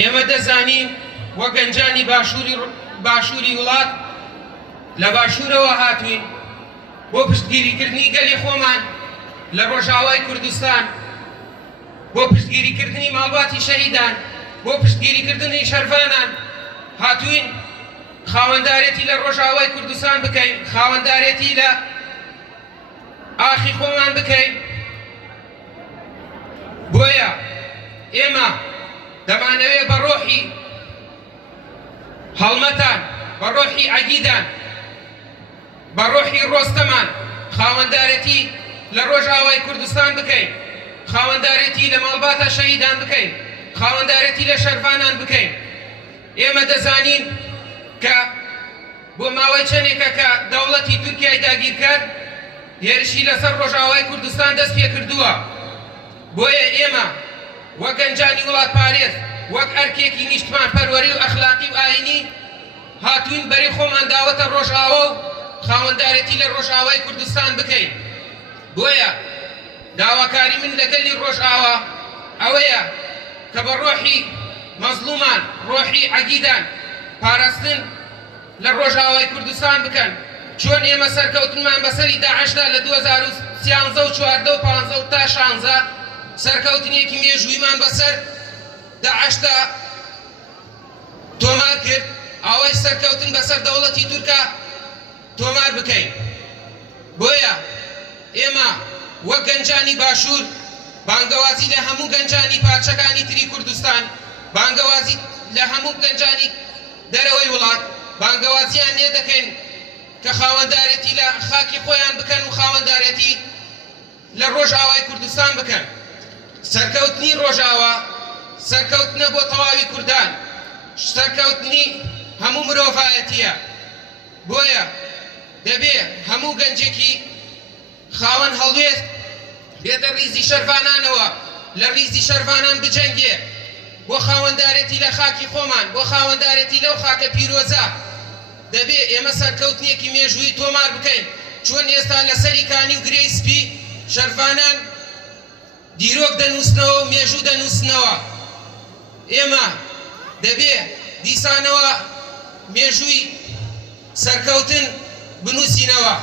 ئێمە دەزانین وە گەنجانی باشووری وڵات لە باشوورەوە هاتوین بۆ پشتگیریکردنی گەلی خۆمان لە ڕۆژاوای کوردستان، بۆ پشتگیریکردنی ماڵباتی شەهیدان، بۆ پشتگیریکردنی شەرفانان هاتوین خاوەندارێتی لە ڕۆژاوای کوردستان بکەین، خاوەندارێتی لە ئاخی خۆمان بکەین. بۆیە ئێمە دەمانەوێت بە ڕۆحی هەڵمەتان، بە ڕۆحی عەگیدان، بە ڕۆحی ڕۆستەمان خاوەندارێتی لە ڕۆژاوای کوردستان بکەین، خاوەندارێتی لە ماڵباتە شەهیدان بکەین، خاوەندارێتی لە شەرفانان بکەین. ئێمە دەزانین کە بۆ ماوەی چەندێکە کە دەوڵەتی تورکیای داگیرکرد هێرشی لەسەر ڕۆژاوای کوردستان دەست پێ کردووە. بۆیە ئێمە وەک گەنجانی وڵات پارێز، وەک ئەرکێکی نیشتمان پەروەری و ئەخلاقی و ئاینی هاتوین بەری خۆمان داوەتە ڕۆژاوە و خاوەندارێتی لە ڕۆژاوای کوردستان بکەین. بۆیە داواکاری من لەگەلی ڕۆژاوە ئەوەیە کە بە ڕۆحی مەزلومان، ڕۆحی عەگیدان پاراستن لە ڕۆژاوای کوردستان بکەن. چۆن ئێمە سەرکەوتنمان بەسەری داعشدا لە 2013 و 14 و 15 و تا 16 سەرکەوتنێکی مێژوویمان بەسەر داعشدا تۆمار کرد، ئەوەی سەرکەوتن بەسەر دەوڵەتی تورکە تۆمار بکەین. بۆیە ئێمە وەک گەنجانی باشوور بانگەوازی لە هەموو گەنجانی پارچەکانی تری کوردستان، بانگەوازی لە هەموو گەنجانی دەرەوەی وڵات بانگەوازیان لێ دەکەین کە خاوەندارێتی لە خاکی خۆیان بکەن و خاوەندارێتی لە ڕۆژاوای کوردستان بکەن. سەرکەوتنی ڕۆژاوە سەرکەوتنە بۆ تەواوی کوردان، سەرکەوتنی هەموو مرۆڤایەتیە. بۆیە دەبێ هەموو گەنجێکی خاوەن هەڵوێست بێتە ڕیزی شەرفانانەوە، لە ڕیزی شەرفانان بجەنگێ بۆ خاوەندارێتی لە خاکی خۆمان، بۆ خاوەندارێتی لەو خاکە پیرۆزە. دەبێ ئێمە سەرکەوتنێکی مێژووی تۆمار بکەین. چۆن ئێستا لە سەری کانی و گرەی سپی شەرفانان دیرۆک دەنووسنەوە و مێژوو دەنووسنەوە، ئێمە دەبێ دیسانەوە مێژووی سەرکەوتن بنووسینەوە.